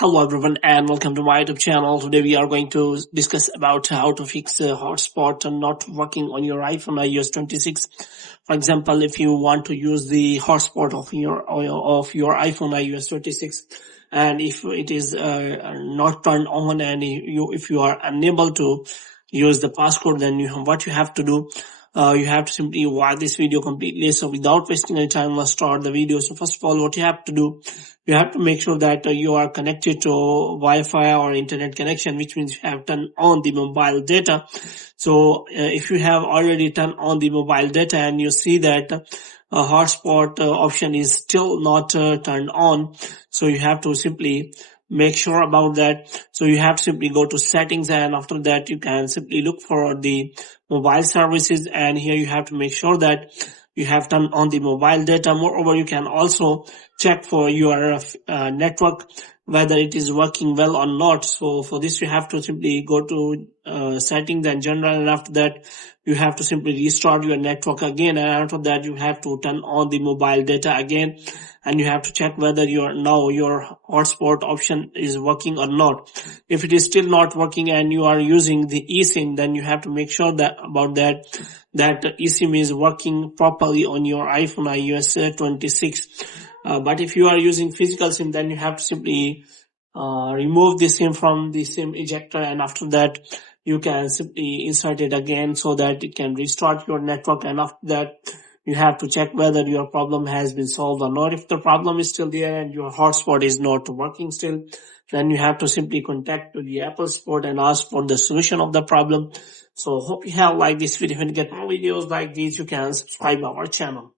Hello everyone and welcome to my YouTube channel. Today we are going to discuss about how to fix hotspot not working on your iPhone iOS 26. For example, if you want to use the hotspot of your iPhone iOS 26 and if it is not turned on and if you are unable to use the passcode, then what you have to do, you have to simply watch this video completely. So without wasting any time, let's start the video. So first of all, what you have to do, you have to make sure that you are connected to Wi-Fi or internet connection, which means you have turned on the mobile data. So if you have already turned on the mobile data and you see that hotspot option is still not turned on, so you have to simply make sure about that. So you have to simply go to settings, and after that you can simply look for the mobile services, and here you have to make sure that you have turned on the mobile data. Moreover, you can also check for your network whether it is working well or not. So for this you have to simply go to settings and general, and after that you have to simply restart your network again, and after that you have to turn on the mobile data again, and you have to check whether your hotspot option is working or not. If it is still not working and you are using the eSIM, then you have to make sure that eSIM is working properly on your iPhone iOS 26. But if you are using physical SIM, then you have to simply remove the SIM from the SIM ejector, and after that you can simply insert it again so that it can restart your network, and after that you have to check whether your problem has been solved or not. If the problem is still there and your hotspot is not working still, then you have to simply contact the Apple support and ask for the solution of the problem. So hope you have liked this video. If you get more videos like these, you can subscribe our channel.